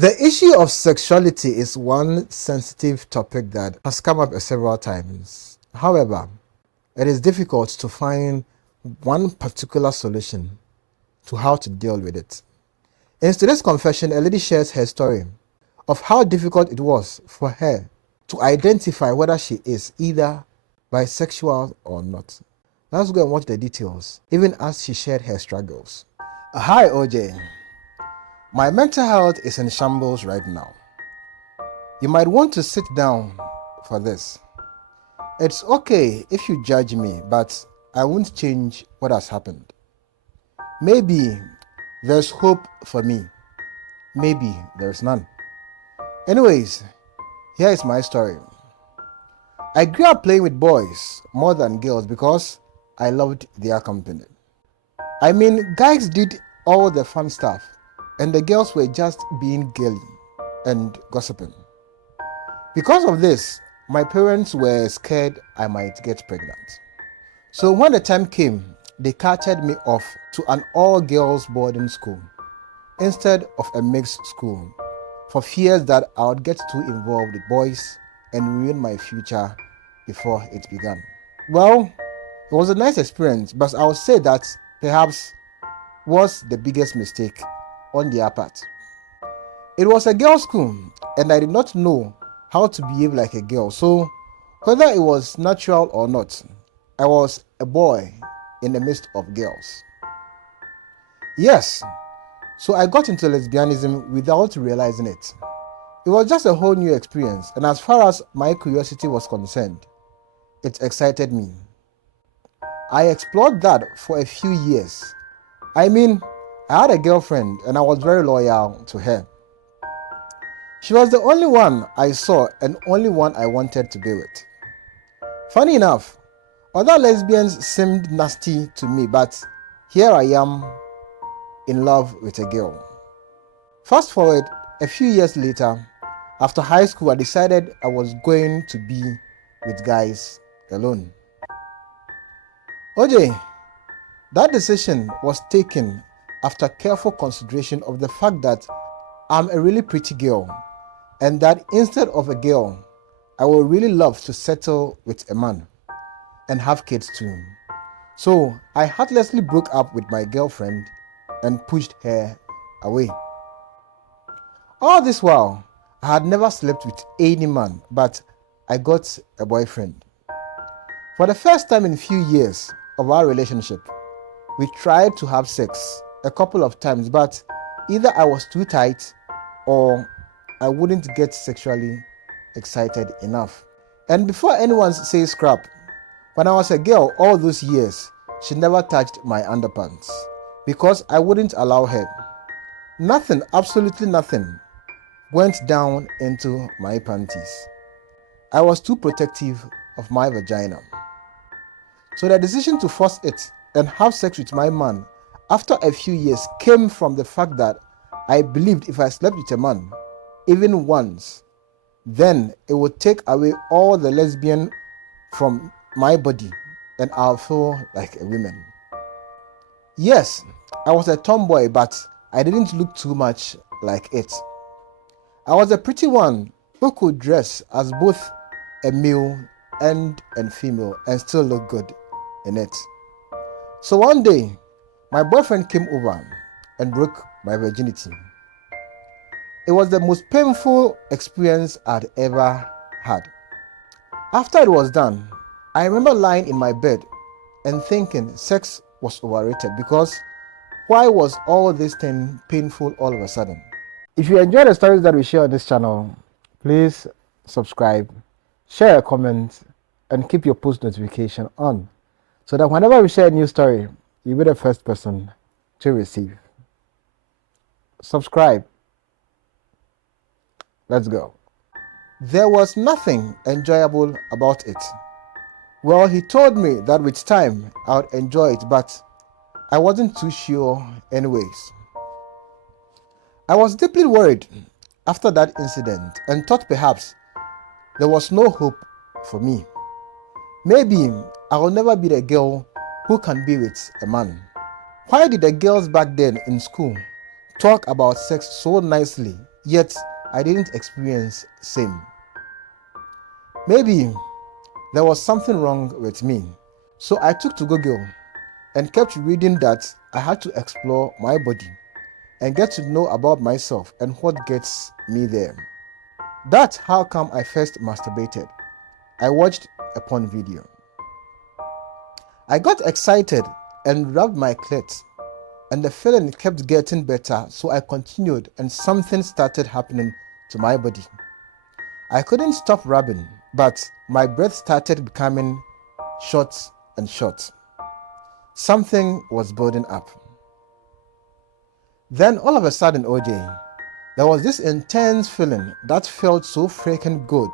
The issue of sexuality is one sensitive topic that has come up several times. However, it is difficult to find one particular solution to how to deal with it. In today's confession, a lady shares her story of how difficult it was for her to identify whether she is either bisexual or not. Let's go and watch the details, even as she shared her struggles. Hi, OJ. My mental health is in shambles right now. You might want to sit down for this. It's okay if you judge me, but I won't change what has happened. Maybe there's hope for me. Maybe there's none. Anyways, here is my story. I grew up playing with boys more than girls because I loved their company. I mean, guys did all the fun stuff, and the girls were just being girly and gossiping. Because of this, my parents were scared I might get pregnant. So when the time came, they carted me off to an all-girls boarding school instead of a mixed school for fears that I would get too involved with boys and ruin my future before it began. Well, it was a nice experience, but I would say that perhaps was the biggest mistake on their part. It was a girls' school and I did not know how to behave like a girl, so whether it was natural or not, I was a boy in the midst of girls. Yes, so I got into lesbianism without realizing it. It was just a whole new experience, and as far as my curiosity was concerned, it excited me. I explored that for a few years. I had a girlfriend and I was very loyal to her. She was the only one I saw and only one I wanted to be with. Funny enough, other lesbians seemed nasty to me, but here I am in love with a girl. Fast forward a few years later, after high school, I decided I was going to be with guys alone. OJ, that decision was taken after careful consideration of the fact that I'm a really pretty girl and that instead of a girl, I would really love to settle with a man and have kids too. So I heartlessly broke up with my girlfriend and pushed her away. All this while, I had never slept with any man, but I got a boyfriend. For the first time in a few years of our relationship, we tried to have sex a couple of times, but either I was too tight or I wouldn't get sexually excited enough. And before anyone says crap, when I was a girl all those years, she never touched my underpants because I wouldn't allow her. Nothing, absolutely nothing, went down into my panties. I was too protective of my vagina. So the decision to force it and have sex with my man after a few years came from the fact that I believed if I slept with a man, even once, then it would take away all the lesbian from my body and I'll feel like a woman. Yes, I was a tomboy, but I didn't look too much like it. I was a pretty one who could dress as both a male and female and still look good in it. So one day, my boyfriend came over and broke my virginity. It was the most painful experience I'd ever had. After it was done, I remember lying in my bed and thinking sex was overrated because why was all this thing painful all of a sudden? If you enjoy the stories that we share on this channel, please subscribe, share a comment, and keep your post notification on so that whenever we share a new story, you'll be the first person to receive. Subscribe. Let's go. There was nothing enjoyable about it. Well, he told me that with time I would enjoy it, but I wasn't too sure anyways. I was deeply worried after that incident and thought perhaps there was no hope for me. Maybe I will never be the girl who can be with a man. Why did the girls back then in school talk about sex so nicely yet I didn't experience same. Maybe there was something wrong with me. So I took to Google and kept reading that I had to explore my body and get to know about myself and what gets me there. That's how come I first masturbated. I watched a porn video. I got excited and rubbed my clit, and the feeling kept getting better, so I continued and something started happening to my body. I couldn't stop rubbing, but my breath started becoming short and short. Something was building up. Then all of a sudden, OJ, there was this intense feeling that felt so freaking good.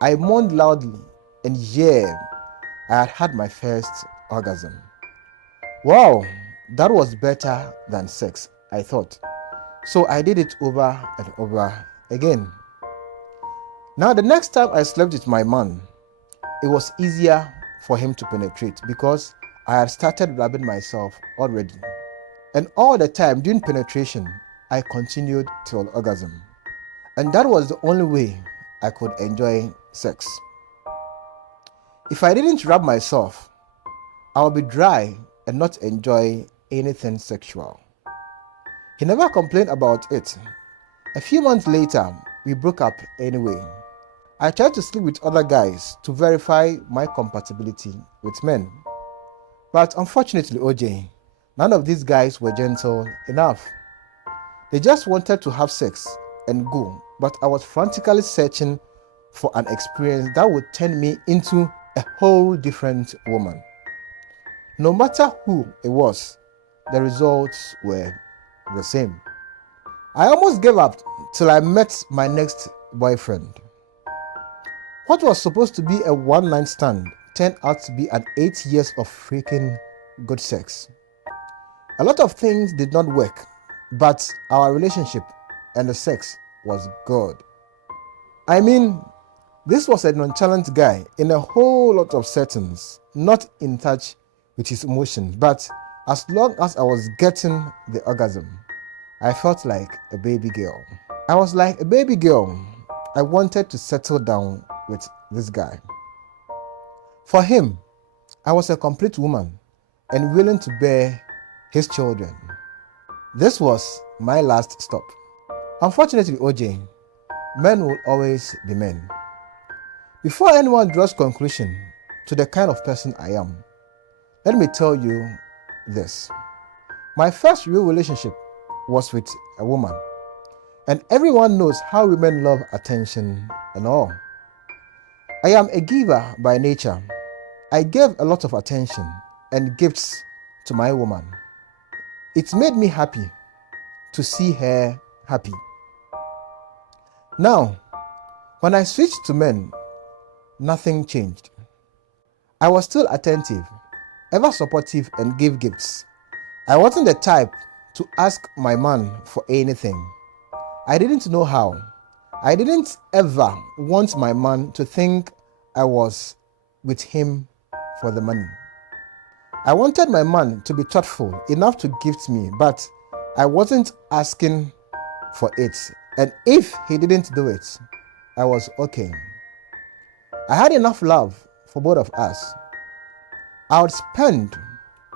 I moaned loudly, and yeah, I had had my first orgasm. Wow, that was better than sex, I thought. So I did it over and over again. Now, the next time I slept with my man, it was easier for him to penetrate because I had started rubbing myself already. And all the time during penetration, I continued till orgasm. And that was the only way I could enjoy sex. If I didn't rub myself, I would be dry and not enjoy anything sexual. He never complained about it. A few months later, we broke up anyway. I tried to sleep with other guys to verify my compatibility with men. But unfortunately, OJ, none of these guys were gentle enough. They just wanted to have sex and go, but I was frantically searching for an experience that would turn me into a whole different woman. No matter who it was, the results were the same. I almost gave up till I met my next boyfriend. What was supposed to be a one-night stand turned out to be an 8 years of freaking good sex. A lot of things did not work, but our relationship and the sex was good. I mean, this was a nonchalant guy in a whole lot of settings, not in touch with his emotions, but as long as I was getting the orgasm, I felt like a baby girl. I was like a baby girl. I wanted to settle down with this guy. For him, I was a complete woman and willing to bear his children. This was my last stop. Unfortunately, OJ, men will always be men. Before anyone draws conclusion to the kind of person I am, let me tell you this. My first real relationship was with a woman, and everyone knows how women love attention and all. I am a giver by nature. I gave a lot of attention and gifts to my woman. It made me happy to see her happy. Now, when I switched to men, nothing changed. I was still attentive, ever supportive, and gave gifts. I wasn't the type to ask my man for anything. I didn't know how. I didn't ever want my man to think I was with him for the money. I wanted my man to be thoughtful enough to gift me, but I wasn't asking for it. And if he didn't do it, I was okay. I had enough love for both of us. I would spend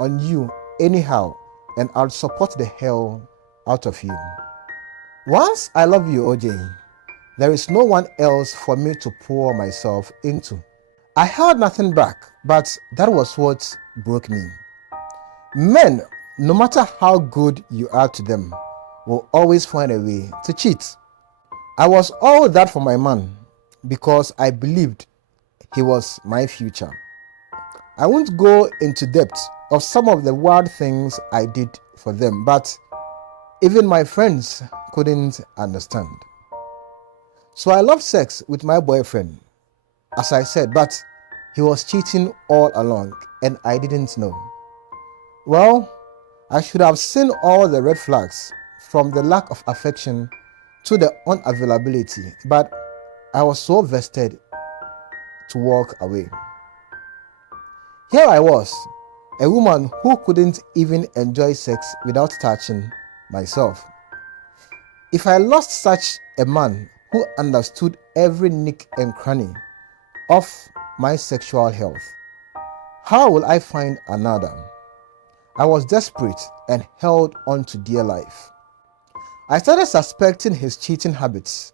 on you anyhow, and I'll support the hell out of you. Once I love you, OJ, there is no one else for me to pour myself into. I held nothing back, but that was what broke me. Men, no matter how good you are to them, will always find a way to cheat. I was all that for my man because I believed he was my future. I won't go into depth of some of the wild things I did for them, but even my friends couldn't understand. So I loved sex with my boyfriend, as I said, but he was cheating all along and I didn't know. Well, I should have seen all the red flags, from the lack of affection to the unavailability, but I was so vested to walk away. Here I was, a woman who couldn't even enjoy sex without touching myself. If I lost such a man who understood every nick and cranny of my sexual health, how will I find another? I was desperate and held on to dear life. I started suspecting his cheating habits,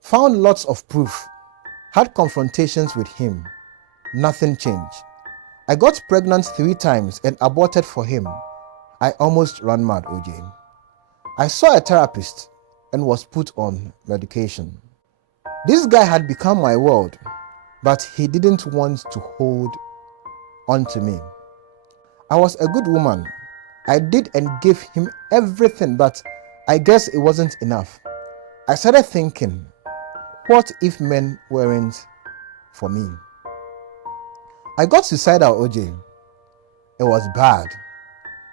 found lots of proof, had confrontations with him. Nothing changed. I got pregnant 3 times and aborted for him. I almost ran mad, OJ. I saw a therapist and was put on medication. This guy had become my world, but he didn't want to hold on to me. I was a good woman. I did and gave him everything, but I guess it wasn't enough. I started thinking, what if men weren't for me? I got suicidal, OJ. It was bad.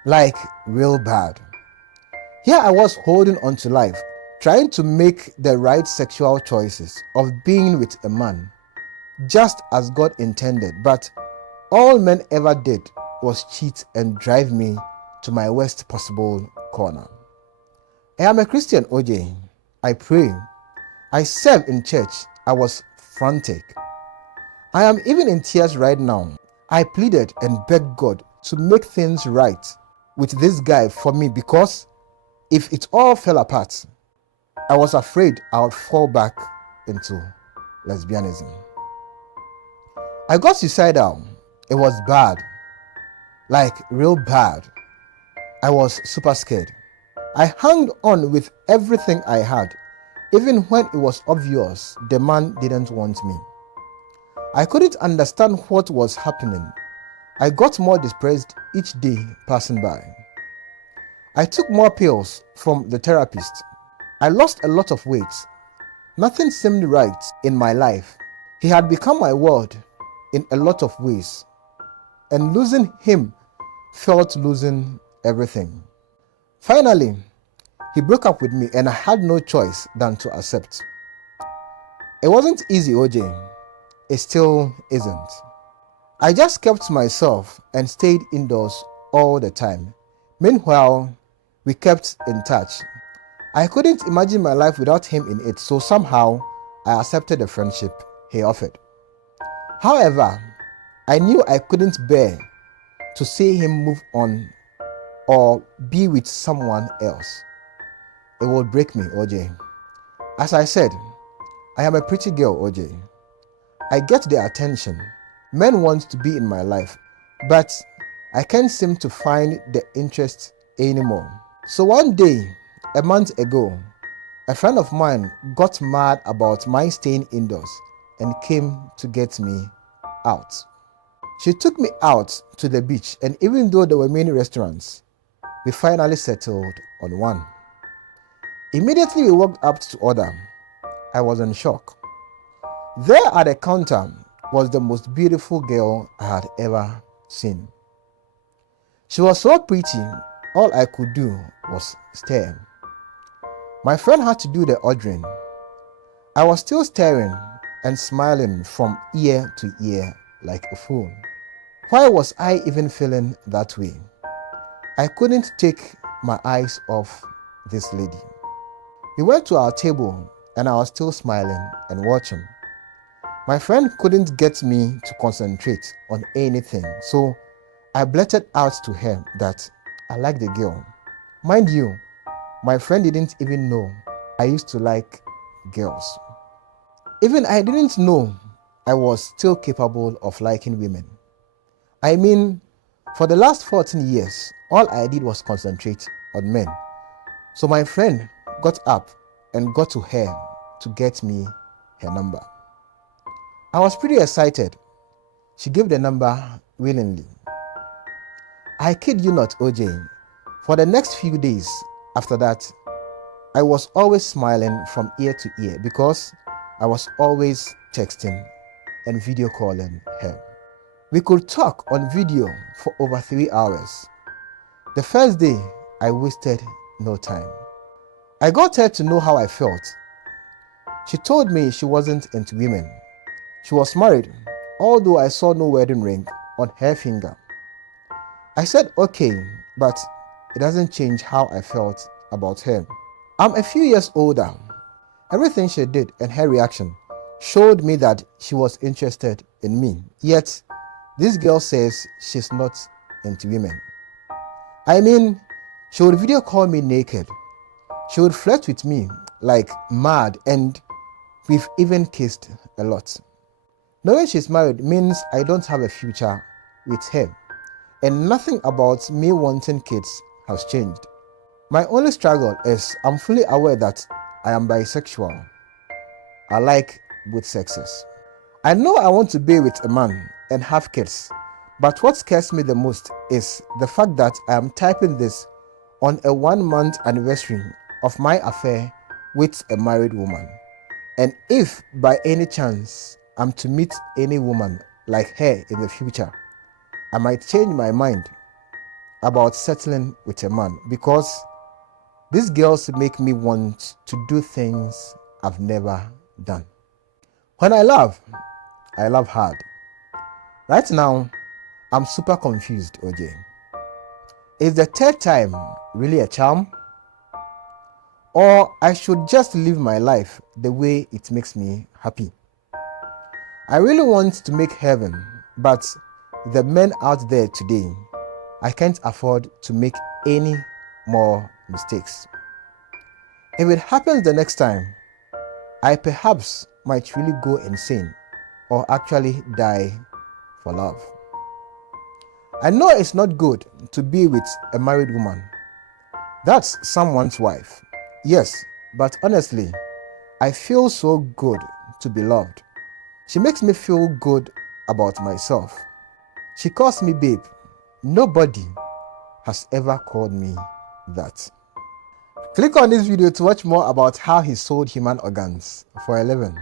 Like real bad. Here I was holding on to life, trying to make the right sexual choices of being with a man, just as God intended, but all men ever did was cheat and drive me to my worst possible corner. I am a Christian, OJ. I pray. I serve in church. I was frantic. I am even in tears right now. I pleaded and begged God to make things right with this guy for me, because if it all fell apart, I was afraid I would fall back into lesbianism. I got suicidal. It was bad. Like real bad. I was super scared. I hung on with everything I had, even when it was obvious the man didn't want me. I couldn't understand what was happening. I got more depressed each day passing by. I took more pills from the therapist. I lost a lot of weight. Nothing seemed right in my life. He had become my world in a lot of ways, and losing him felt losing everything. Finally, he broke up with me and I had no choice than to accept. It wasn't easy, OJ. It still isn't. I just kept to myself and stayed indoors all the time. Meanwhile, we kept in touch. I couldn't imagine my life without him in it, so somehow I accepted the friendship he offered. However, I knew I couldn't bear to see him move on or be with someone else. It would break me, OJ. As I said, I am a pretty girl, OJ. I get the attention. Men want to be in my life, but I can't seem to find the interest anymore. So one day, a month ago, a friend of mine got mad about my staying indoors and came to get me out. She took me out to the beach, and even though there were many restaurants, we finally settled on one. Immediately we walked up to order. I was in shock. There at the counter was the most beautiful girl I had ever seen. She was so pretty, all I could do was stare. My friend had to do the ordering. I was still staring and smiling from ear to ear like a fool. Why was I even feeling that way? I couldn't take my eyes off this lady. We went to our table and I was still smiling and watching. My friend couldn't get me to concentrate on anything, so I blurted out to her that I liked the girl. Mind you, my friend didn't even know I used to like girls. Even I didn't know I was still capable of liking women. I mean, for the last 14 years, all I did was concentrate on men. So my friend got up and got to her to get me her number. I was pretty excited. She gave the number willingly. I kid you not, OJ. For the next few days after that, I was always smiling from ear to ear because I was always texting and video calling her. We could talk on video for over 3 hours. The first day, I wasted no time. I got her to know how I felt. She told me she wasn't into women. She was married, although I saw no wedding ring on her finger. I said okay, but it doesn't change how I felt about her. I'm a few years older. Everything she did and her reaction showed me that she was interested in me. Yet, this girl says she's not into women. I mean, she would video call me naked. She would flirt with me like mad, and we've even kissed a lot. Knowing she's married means I don't have a future with her, and nothing about me wanting kids has changed. My only struggle is I'm fully aware that I am bisexual. I like both sexes. I know I want to be with a man and have kids, but what scares me the most is the fact that I am typing this on a 1 month anniversary of my affair with a married woman. And if by any chance I'm to meet any woman like her in the future, I might change my mind about settling with a man, because these girls make me want to do things I've never done. When I love hard. Right now, I'm super confused, OJ. Is the third time really a charm? Or I should just live my life the way it makes me happy? I really want to make heaven, but the men out there today, I can't afford to make any more mistakes. If it happens the next time, I perhaps might really go insane or actually die for love. I know it's not good to be with a married woman. That's someone's wife. Yes, but honestly, I feel so good to be loved. She makes me feel good about myself. She calls me babe. Nobody has ever called me that. Click on this video to watch more about how he sold human organs for a living.